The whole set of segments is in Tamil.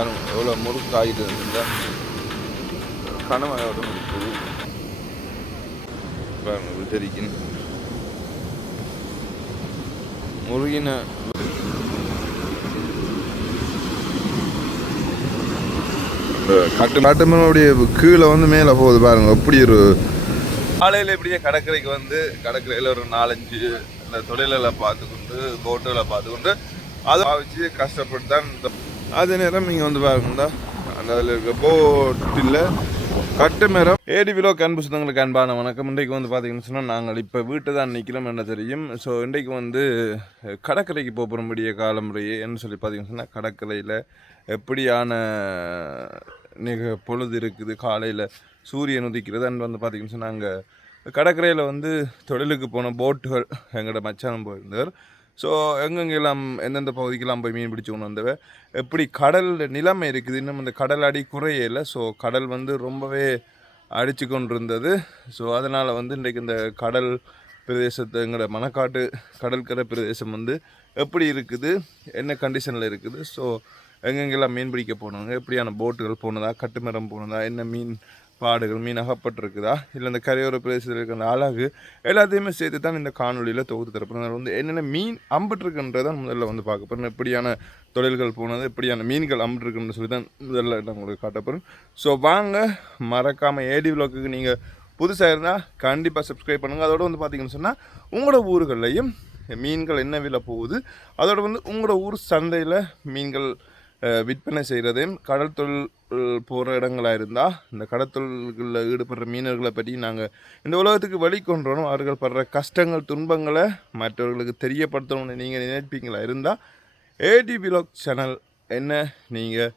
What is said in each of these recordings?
எவ்வளோ முறுக்காகிட்டு இருந்தா கனவாயோட இருக்குது பாருங்க விட்டரிக்கணும் முருகின கட்டுமனுடைய கீழே வந்து மேலே போகுது பாருங்க. எப்படி ஒரு காலையில் இப்படியே கடற்கரைக்கு வந்து கடற்கரையில் ஒரு 4-5 இந்த தொழில்களை பார்த்துக்கொண்டு போட்டுகளை பார்த்துக்கொண்டு அதை வச்சு கஷ்டப்பட்டு தான் அதே நேரம் நீங்கள் வந்து பாருங்கண்டா அந்த அதில் இருக்க போட்டில் கட்டுமரம் ஏடி விலோ அன்பு சொந்தங்களுக்கு அன்பான வணக்கம். இன்றைக்கு வந்து பார்த்தீங்கன்னு சொன்னால் நாங்கள் இப்போ வீட்டை தான் நிற்கிறோம் என்ன தெரியும். ஸோ இன்றைக்கு வந்து கடற்கரைக்கு போகிறபடிய காலமுறையே என்ன சொல்லி பார்த்தீங்கன்னு சொன்னால் கடற்கரையில் எப்படியான பொழுது இருக்குது, காலையில் சூரியன் உதிக்கிறது அண்ட் வந்து பார்த்திங்கன்னு சொன்னால் அங்கே கடற்கரையில் வந்து தொழிலுக்கு போன போட்டுகள் எங்களோட மச்சானம் போயிருந்தார். ஸோ எங்கெங்கெல்லாம் எந்தெந்த பகுதிக்கெல்லாம் போய் மீன் பிடிச்சி கொண்டு வந்தவ எப்படி கடல் நிலைமை இருக்குது, இன்னும் அந்த கடல் அடி குறையலை. ஸோ கடல் வந்து ரொம்பவே அடித்து கொண்டு இருந்தது. ஸோ அதனால் வந்து இன்றைக்கு இந்த கடல் பிரதேசத்தை எங்களோட மணக்காட்டு கடற்கரை பிரதேசம் வந்து எப்படி இருக்குது, என்ன கண்டிஷனில் இருக்குது, ஸோ எங்கெங்கெல்லாம் மீன் பிடிக்க போனவங்க, எப்படியான போட்டுகள் போனதா, கட்டுமரம் போனதா, என்ன மீன் பாடுகள் மீன் அகப்பட்டிருக்குதா, இல்லை இந்த கரையோர பிரதேசத்தில் இருக்கிற அழகு எல்லாத்தையுமே சேர்த்து தான் இந்த காணொலியில் தொகுத்து தரப்போம். வந்து என்னென்ன மீன் அம்பிட்டுருக்குன்றதான் முதல்ல வந்து பார்க்க போகிறேன். எப்படியான தொழில்கள் போனது, எப்படியான மீன்கள் அம்பிட்டுருக்குன்னு சொல்லி தான் முதல்ல நான் உங்களுக்கு காட்டப்போகிறேன். ஸோ வாங்க, மறக்காமல் ஏடி விலாக்குக்கு நீங்கள் புதுசாக இருந்தால் கண்டிப்பாக சப்ஸ்கிரைப் பண்ணுங்கள். அதோடு வந்து பார்த்திங்கன்னு சொன்னால் உங்களோட ஊர்களையும் மீன்கள் என்ன விலை போகுது, அதோடு வந்து உங்களோட ஊர் சந்தையில் மீன்கள் விற்பனை செய்கிறதையும் கடல் தொழில் போகிற இடங்களாக இருந்தால் இந்த கடற்தொழில்களில் ஈடுபடுற மீனவர்களை பற்றி நாங்கள் இந்த உலகத்துக்கு வெளிக்கொண்டுறோம். அவர்கள் படுற கஷ்டங்கள் துன்பங்களை மற்றவர்களுக்கு தெரியப்படுத்தணும்னு நீங்கள் நினைப்பீங்களா இருந்தால் ஏடி விலாக் சேனல் என்ன நீங்கள்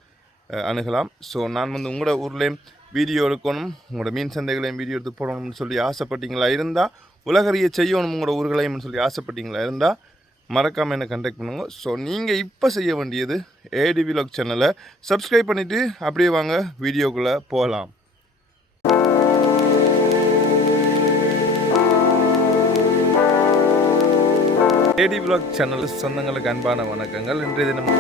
அணுகலாம். ஸோ நான் வந்து உங்களோட ஊர்லேயும் வீடியோ எடுக்கணும், உங்களோட மீன் சந்தைகளையும் வீடியோ எடுத்து போடணும்னு சொல்லி ஆசைப்பட்டீங்களா இருந்தால், உலகறிய செய்யணும் உங்களோட ஊர்களையும் சொல்லி ஆசைப்பட்டீங்களா இருந்தால் மறக்காமல் என்னை கண்டெக்ட் பண்ணுங்க. ஸோ நீங்கள் இப்போ செய்ய வேண்டியது ஏடி விலாக் சேனலை சப்ஸ்கிரைப் பண்ணிவிட்டு அப்படியே வாங்க வீடியோக்குள்ளே போகலாம். ஏடி விலாக் சேனல் சொந்தங்களுக்கு அன்பான வணக்கங்கள். இன்றைய தினம்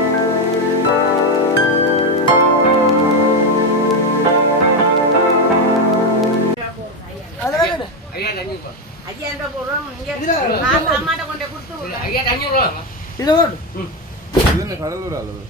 கடலூர் அளவு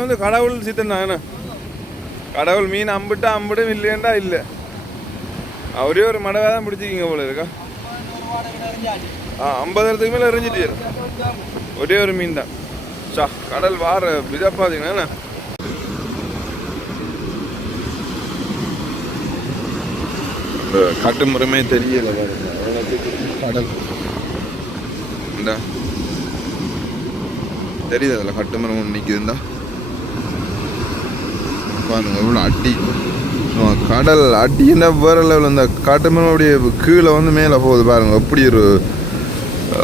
வந்து கடவுள் சித்தன் தானே. கடவுள் மீன் அம்பிட்டா அம்பிடும், இல்லையண்டா இல்லை. அவரே ஒரு மடவை தான் பிடிச்சிக்கிங்க போல இருக்கா. 50 மேலே எரிஞ்சிட்டு ஒரே ஒரு மீன் தான். கடல் வார விதா பார்த்தீங்கன்னா கட்டுமுறைமே தெரியல. கடல் இந்த தெரியுது, அதில் கட்டுமரம் ஒன்று நிற்கிதுந்தா பாருங்க எவ்வளோ அடி. கடல் அடின்னா வேற லெவலில் இந்த கட்டுமரமுடைய கீழே வந்து மேலே போகுது பாருங்க. எப்படி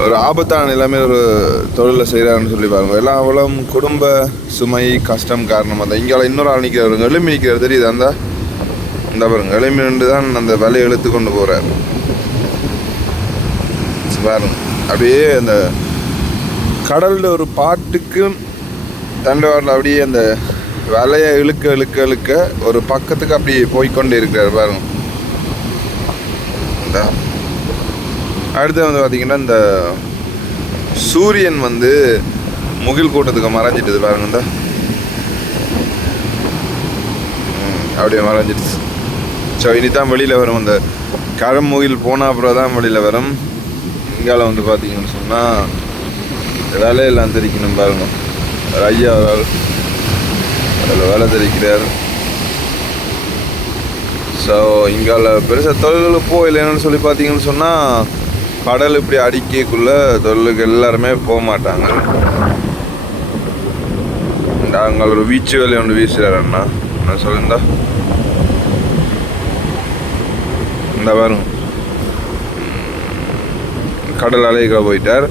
ஒரு ஆபத்தான நிலைமை ஒரு தொழிலை செய்கிறாருன்னு சொல்லி பாருங்க. எல்லாம் அவ்வளோ குடும்ப சுமை கஷ்டம் காரணமாக தான் இங்கே இன்னொரு ஆள் நிற்கிறாரு, எலும்பி நிற்கிறார் தெரியுது. அந்த பாருங்க எலும்பி நின்று தான் அந்த வலையை இழுத்து கொண்டு போகிறார் பாருங்க. அப்படியே அந்த கடலில் ஒரு பாட்டுக்கு தண்டவாரில் அப்படியே அந்த வலையை இழுக்க இழுக்க இழுக்க ஒரு பக்கத்துக்கு அப்படி போய்கொண்டே இருக்கிறார் பாருங்க. அடுத்து வந்து பார்த்திங்கன்னா இந்த சூரியன் வந்து முகில் கூட்டத்துக்கு மறைஞ்சிட்டுது பாருங்க. இந்த அப்படியே மறைஞ்சிடுச்சு. ஸோ இனி தான் வெளியில் வரும். அந்த கழமுகில் போனால் அப்புறம் தான் வெளியில் வரும். இங்கால வந்து பார்த்தீங்கன்னு சொன்னால் வேலையெல்லாம் தெரிக்கணும் பாருங்க. ஐயா அதில் வேலை தெரிக்கிறார். ஸோ இங்கே பெருசாக தொழில்கள் போகலைன்னு சொல்லி பார்த்தீங்கன்னு சொன்னால் கடல் இப்படி அடிக்கக்குள்ளே தொழிலுக்கு எல்லாருமே போக மாட்டாங்க. அங்கே ஒரு வீச்சு வேலையை ஒன்று வீசுகிறார் அண்ணா. நான் சொல்லியிருந்தா இந்த பாருங்க கடல் அலைக்க போயிட்டார்.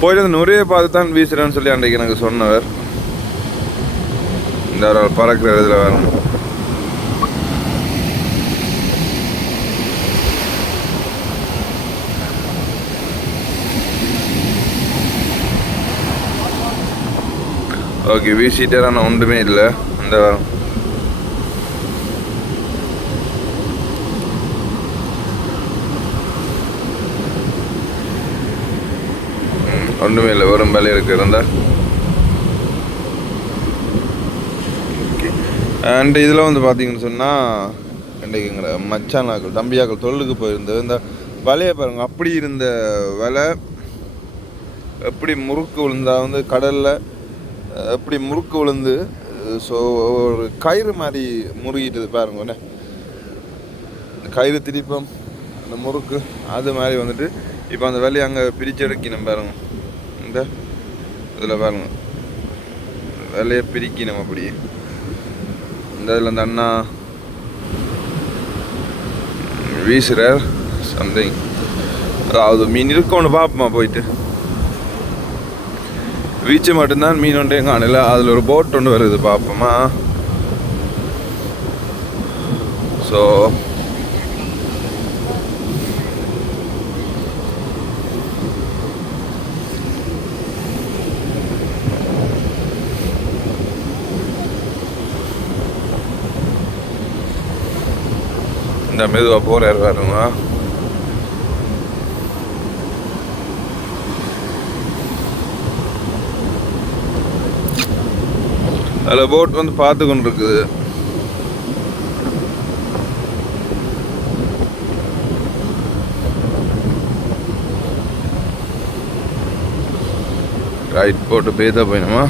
போயிட்டு அந்த நுரையை பார்த்து தான் வீசுகிறேன்னு சொல்லி அன்றைக்கு எனக்கு சொன்னவர். இந்த பறக்கிற இடத்துல வரணும். ஓகே வீசிட்டே ஆனால் ஒன்றுமே இல்லை. அந்த வரும் ஒன்றுமே இல்லை, வெறும் வேலை இருக்கு இருந்தா. ஓகே அண்ட் இதில் வந்து பார்த்தீங்கன்னு சொன்னால் இன்றைக்கு எங்களை மச்சானாக்கள் தம்பியாக்கள் தொழிலுக்கு போயிருந்தது. இந்த வலையை பாருங்க, அப்படி இருந்த வலை எப்படி முறுக்கு விழுந்தா வந்து கடலில் எப்படி முறுக்கு விழுந்து ஸோ ஒரு கயிறு மாதிரி முறுகிட்டது பாருங்க. கயிறு திரிப்பம் அந்த முறுக்கு அது மாதிரி வந்துட்டு இப்போ அந்த வேலையை அங்கே பிரிச்செடுக்கணும் பாருங்க. இந்த இதில் பாருங்க வேலையை பிரிக்கணும் அப்படி. இந்த இதில் அந்த அண்ணா வீசுகிறார் சம்திங். அதாவது மீன் இருக்கோன்னு பார்ப்போமா போயிட்டு. வீச்சு மட்டும்தான் மீன் ஒன்றே காணல. அதில் ஒரு போட் ஒன்று வருது பார்ப்போமா. ஸோ இந்த மெதுவாக போகிறார் பாருங்க. அதில் போட் வந்து பார்த்து கொண்டு இருக்குது. ரைட் போட்டு பேதா போயிடுமா.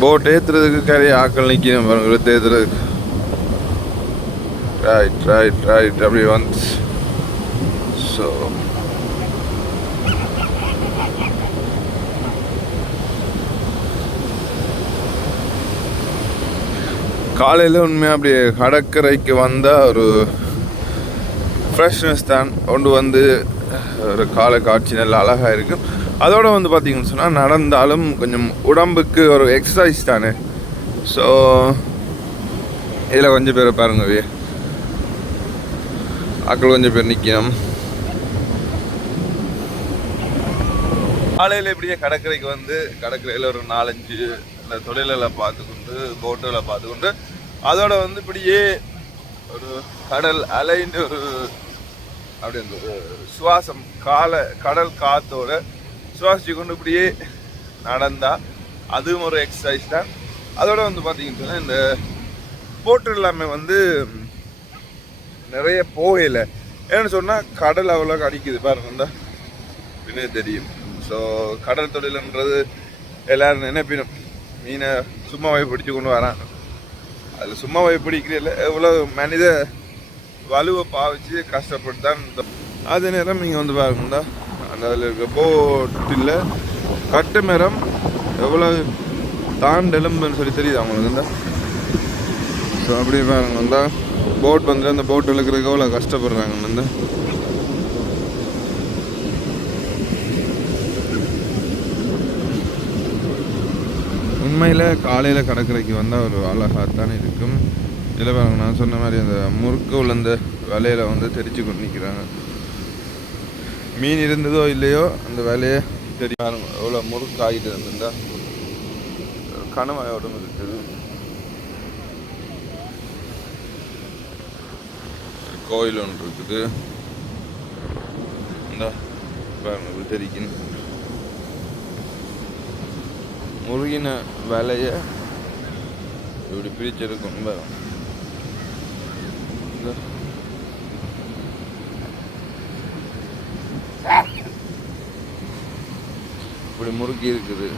போட் ஏற்றுறதுக்கு கரையை ஆக்கள் நிற்கணும் பாருங்க, இழுத்து ஏற்றுறதுக்கு. ரைட் ரைட் ரைட் அப்படி வந்து ஸோ காலையில் உண்மையாக அப்படியே கடற்கரைக்கு வந்தால் ஒரு ஃப்ரெஷ்னஸ் தான் கொண்டு வந்து ஒரு காலை காட்சி நல்லா அழகாக இருக்கும். அதோடு வந்து பார்த்திங்கன்னு சொன்னால் நடந்தாலும் கொஞ்சம் உடம்புக்கு ஒரு எக்ஸசைஸ் தானே. ஸோ இதில் கொஞ்சம் பேரை பாருங்கவே ஆக்கள் கொஞ்சம் பேர் நிற்கணும். காலையில் இப்படியே கடற்கரைக்கு வந்து கடற்கரையில் ஒரு 4-5 இந்த தொழில்களை பார்த்துக்கொண்டு போட்டுகளை பார்த்துக்கொண்டு அதோட வந்து இப்படியே ஒரு கடல் அலைன்னு ஒரு அப்படி அந்த சுவாசம் கடல் காற்றோட சுவாசிச்சு கொண்டு இப்படியே நடந்தால் அதுவும் ஒரு எக்ஸசைஸ் தான். அதோட வந்து பார்த்தீங்கன்னு சொன்னால் இந்த போட்டு எல்லாமே வந்து நிறைய போகலை. ஏன்னு சொன்னால் கடல் அவ்வளோ அடிக்குது பாருங்க தான் பின்னே தெரியும். ஸோ கடல் தொழில்ன்றது எல்லோரும் நினைப்பினும் மீனை சும்மாவை பிடிச்சி கொண்டு வரான். அதில் சும்மாவை பிடிக்கிறதில்ல, எவ்வளோ மனித வலுவை பாவிச்சு கஷ்டப்பட்டு தான். அதே நேரம் நீங்கள் வந்து பாருங்கண்டா அந்த அதில் இருக்க போட்டில் கட்டு மரம் எவ்வளோ தாண்டெலும்புன்னு சொல்லி தெரியுது அவங்களுக்கு இருந்தால். ஸோ அப்படி பாருங்க வந்தால் போட் வந்து அந்த போட் இழுக்கிறதுக்கு எவ்வளோ கஷ்டப்படுறாங்க வந்து. உண்மையில் காலையில் கடற்கரைக்கு வந்தால் ஒரு அழகாகத்தானே இருக்கும். இதில் பாருங்க நான் சொன்ன மாதிரி அந்த முறுக்கு உள்ள வேலையில் வந்து தெரிச்சு கொண்டு நிற்கிறாங்க. மீன் இருந்ததோ இல்லையோ அந்த வேலையை தெரியும் பாருங்க எவ்வளோ முறுக்கு ஆகிட்டு இருந்திருந்தா கனவாயோடும் இருக்குது. கோயில் ஒன்று இருக்குது இந்த பாருங்க தெரிக்கணும் முருகின வேலையை இப்படி பிரிச்செடுக்கணும் பாருங்க. இப்படி முறுக்கி இருக்குது.